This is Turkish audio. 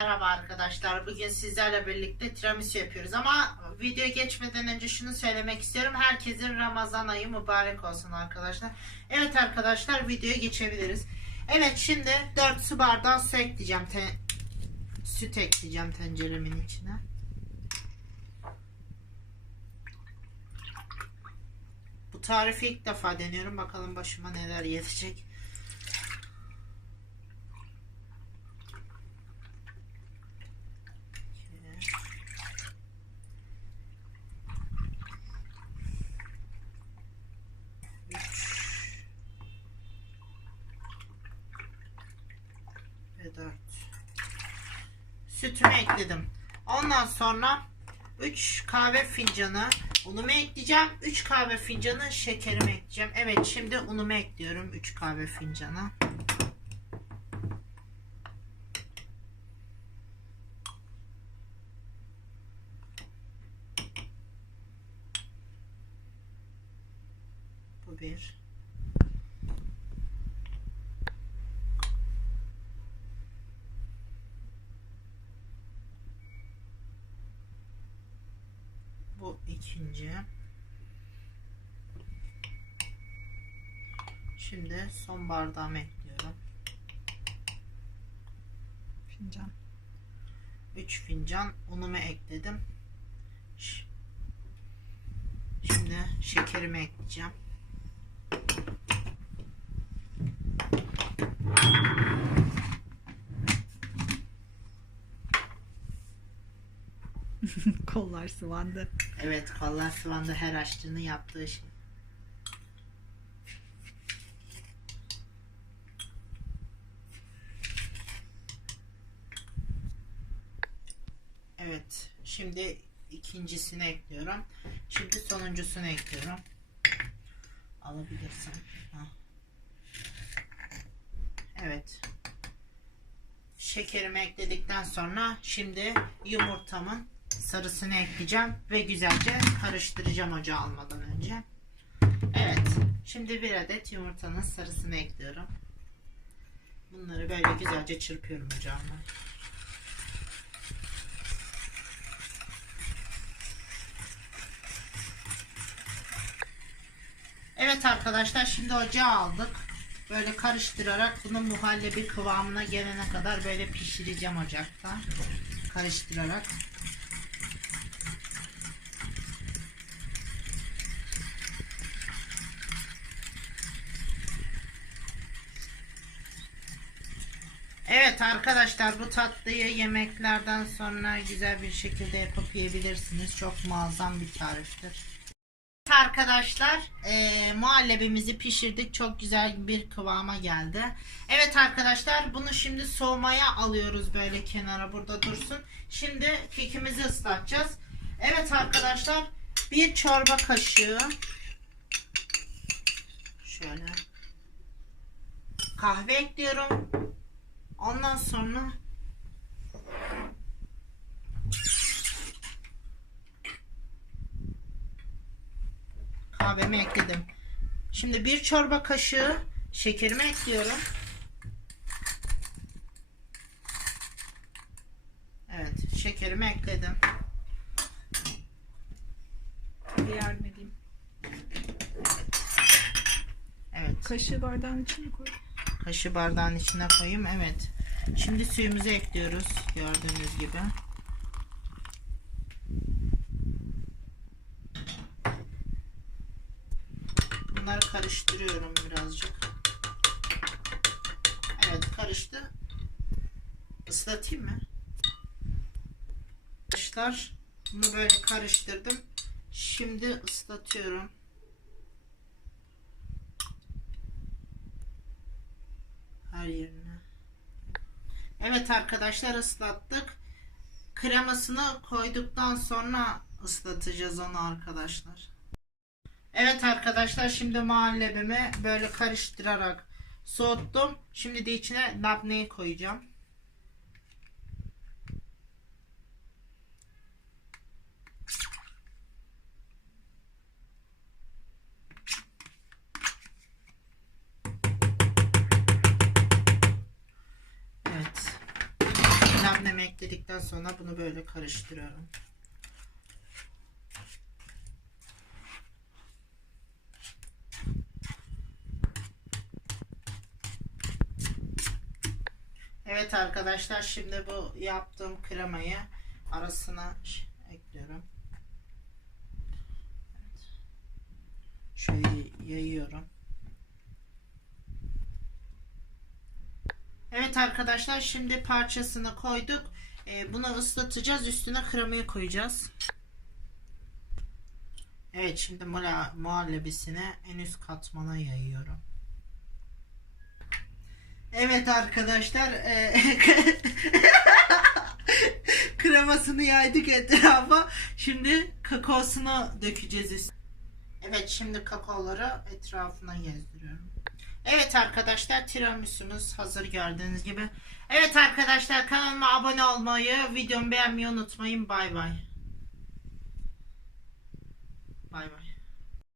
Merhaba arkadaşlar. Bugün sizlerle birlikte tiramisu yapıyoruz ama video geçmeden önce şunu söylemek istiyorum. Herkesin Ramazan ayı mübarek olsun arkadaşlar. Evet arkadaşlar videoya geçebiliriz. Evet şimdi 4 su bardağı su ekleyeceğim. Te- süt ekleyeceğim tenceremin içine. Bu tarifi ilk defa deniyorum. Bakalım başıma neler gelecek. ve 4 sütümü ekledim. Ondan sonra 3 kahve fincanı unumu ekleyeceğim. 3 kahve fincanı şekerimi ekleyeceğim. Evet şimdi unumu ekliyorum. 3 kahve fincanı. Bu bir. İkinci. Şimdi son bardağımı ekliyorum. Fincan. 3 fincan unumu ekledim. Şimdi şekerimi ekleyeceğim. Kollar sıvandı. Evet, kollar sıvanda her aşçının yaptığı şey. Evet, şimdi ikincisini ekliyorum. Şimdi sonuncusunu ekliyorum. Alabilirsin. Evet. Şekerimi ekledikten sonra şimdi yumurtamın sarısını ekleyeceğim ve güzelce karıştıracağım ocağa almadan önce. Evet. Şimdi bir adet yumurtanın sarısını ekliyorum. Bunları böyle güzelce çırpıyorum ocağıma. Evet arkadaşlar şimdi ocağa aldık. Böyle karıştırarak bunu muhallebi kıvamına gelene kadar böyle pişireceğim ocakta. Karıştırarak. Evet arkadaşlar bu tatlıyı yemeklerden sonra güzel bir şekilde yapıp yiyebilirsiniz. Çok muazzam bir tariftir. Arkadaşlar eee, muhallebimizi pişirdik. Çok güzel bir kıvama geldi. Evet arkadaşlar bunu şimdi soğumaya alıyoruz böyle kenara burada dursun. Şimdi kekimizi ıslatacağız. Evet arkadaşlar bir çorba kaşığı şöyle kahve ekliyorum. Ondan sonra kahvemi ekledim. Şimdi bir çorba kaşığı şekerimi ekliyorum. Evet, şekerimi ekledim. Bir yardım edeyim. Evet, Kaşığı bardağın içine koy. Kaşığı bardağın içine koyayım. Evet. Şimdi suyumuzu ekliyoruz gördüğünüz gibi. Bunları karıştırıyorum birazcık. Evet karıştı. Islatayım mı? Arkadaşlar bunu böyle karıştırdım. Şimdi ıslatıyorum. Yerine. Evet arkadaşlar ıslattık. Kremasını koyduktan sonra ıslatacağız onu arkadaşlar. Evet arkadaşlar şimdi muhallebimi böyle karıştırarak soğuttum. Şimdi de içine labneyi koyacağım. Kremanı ekledikten sonra bunu böyle karıştırıyorum. Evet arkadaşlar şimdi bu yaptığım kremayı arasına ekliyorum. Evet. Şöyle yayıyorum. Evet arkadaşlar şimdi parçasını koyduk. Ee, bunu ıslatacağız. Üstüne kremayı koyacağız. Evet şimdi muha- muhallebisini en üst katmana yayıyorum. Evet arkadaşlar e, kremasını yaydık etrafa. Şimdi kakaosunu dökeceğiz üstüne. Evet şimdi kakaoları etrafına gezdiriyorum. Evet arkadaşlar tiramisu'muz hazır gördüğünüz gibi. Evet arkadaşlar kanalıma abone olmayı, videomu beğenmeyi unutmayın. Bay bay. Bay bay.